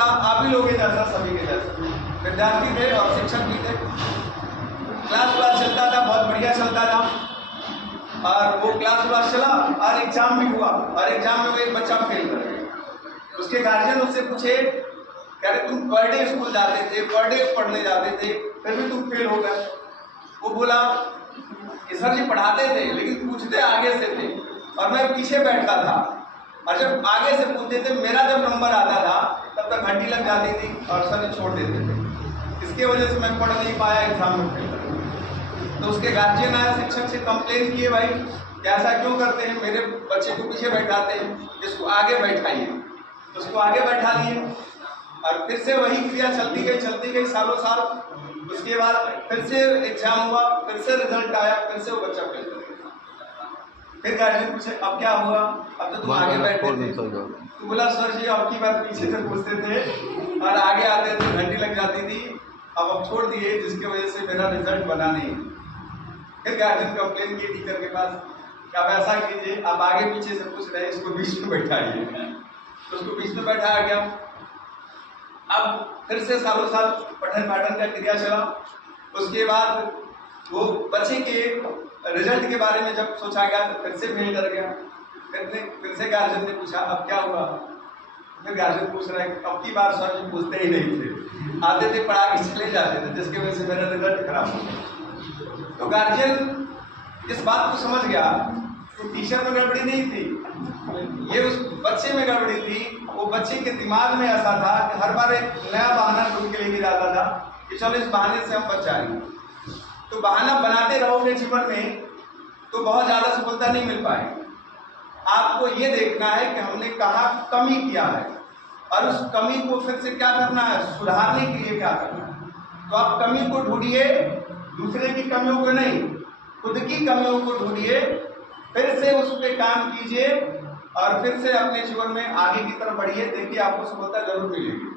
जैसा आप ही लोग के जैसा, सभी के जैसा विद्यार्थी थे और शिक्षक भी थे। क्लास चलता था, बहुत बढ़िया चलता था। और वो क्लास चला और एग्जाम भी हुआ, और एग्जाम में वो एक बच्चा फेल कर गया। उसके गार्जियन उससे पूछे, कह रहे तुम पर डे स्कूल जाते थे, पर डे पढ़ने जाते थे, फिर भी तुम फेल हो गए। वो बोला कि सर जी पढ़ाते थे लेकिन पूछते आगे से थे और मैं पीछे बैठता था, और जब आगे से पूछते थे मेरा जब नंबर आता था तब तक घंटी लग जाती थी और सर जी छोड़ देते थे। इसके वजह से मैं पढ़ नहीं पाया, एग्जाम में फेल। तो उसके गार्जियन आया, शिक्षक से कंप्लेन किए, भाई ऐसा क्यों करते हैं, मेरे बच्चे को पीछे बैठाते हैं, इसको आगे बैठाइए। तो उसको आगे बैठा लिए और फिर से वही क्रिया चलती गई सालों साल। उसके बाद फिर से एग्जाम हुआ, फिर से रिजल्ट आया, फिर से वो बच्चा फेल कर गया। फिर गार्जियन पूछे अब क्या हुआ, अब तो तुम आगे बैठे थे। तो बोला सर जी अब की बार पीछे से पूछते थे और आगे आते थे, घंटी लग जाती थी, अब छोड़ दिए जिसकी वजह से मेरा रिजल्ट बना नहीं। फिर गार्जियन कंप्लेन किए टीचर के पास, आप ऐसा कीजिए, आप आगे पीछे से पूछ रहे हैं, इसको बीच में बैठाइए। तो उसको बीच में बैठाया गया। अब फिर से सालों साल पठन पाठन का क्रिया चला। उसके बाद वो बच्चे के रिजल्ट के बारे में जब सोचा गया तो फिर से फेल कर गया। फिर से गार्जियन ने पूछा अब क्या हुआ। फिर गार्जियन पूछ रहा है, अब की बार सर जी पूछते ही नहीं थे, आते थे पढ़ा के चले जाते थे, जिसकी वजह से मेरा रिजल्ट खराब हो गया। तो गार्जियन इस बात को समझ गया तो टीचर में गड़बड़ी नहीं थी, ये उस बच्चे में गड़बड़ी थी। वो बच्चे के दिमाग में ऐसा था कि हर बार एक नया बहाना ढूंढ के लेके जाता था कि चलो इस बहाने से हम बच जाएंगे। तो बहाना बनाते रहोगे जीवन में तो बहुत ज्यादा सफलता नहीं मिल पाएगी। आपको ये देखना है कि हमने कहाँ कमी किया है और उस कमी को फिर से क्या करना है, सुधारने के लिए क्या करना है। तो आप कमी को ढूंढिए, दूसरे की कमियों को नहीं, खुद की कमियों को ढूंढिए, फिर से उस पर काम कीजिए और फिर से अपने जीवन में आगे की तरफ बढ़िए। देखिए आपको सफलता जरूर मिलेगी।